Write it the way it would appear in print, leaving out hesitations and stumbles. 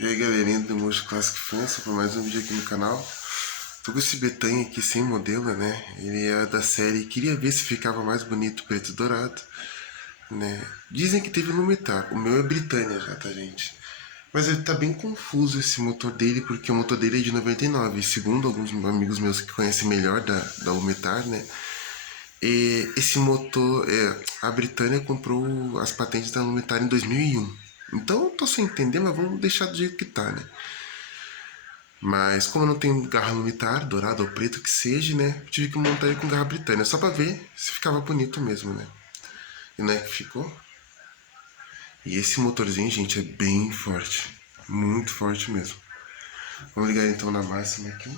E aí galerinha do Mocho Classic França, para mais um vídeo aqui no canal. Tô com esse Betânia aqui sem modelo, né? Ele é da série, queria ver se ficava mais bonito preto e dourado, né? Dizem que teve Lumitar, o meu é Britânia já, tá gente? Mas ele tá bem confuso esse motor dele, porque o motor dele é de 99, segundo alguns amigos meus que conhecem melhor da Lumitar, né? E esse motor, a Britânia comprou as patentes da Lumitar em 2001. Então eu tô sem entender, mas vamos deixar do jeito que tá, né? Mas como eu não tenho garra militar, dourado ou preto que seja, né? Eu tive que montar ele com garra britânia, só pra ver se ficava bonito mesmo, né? E não é que ficou. E esse motorzinho, gente, é bem forte. Muito forte mesmo. Vamos ligar então na máxima aqui.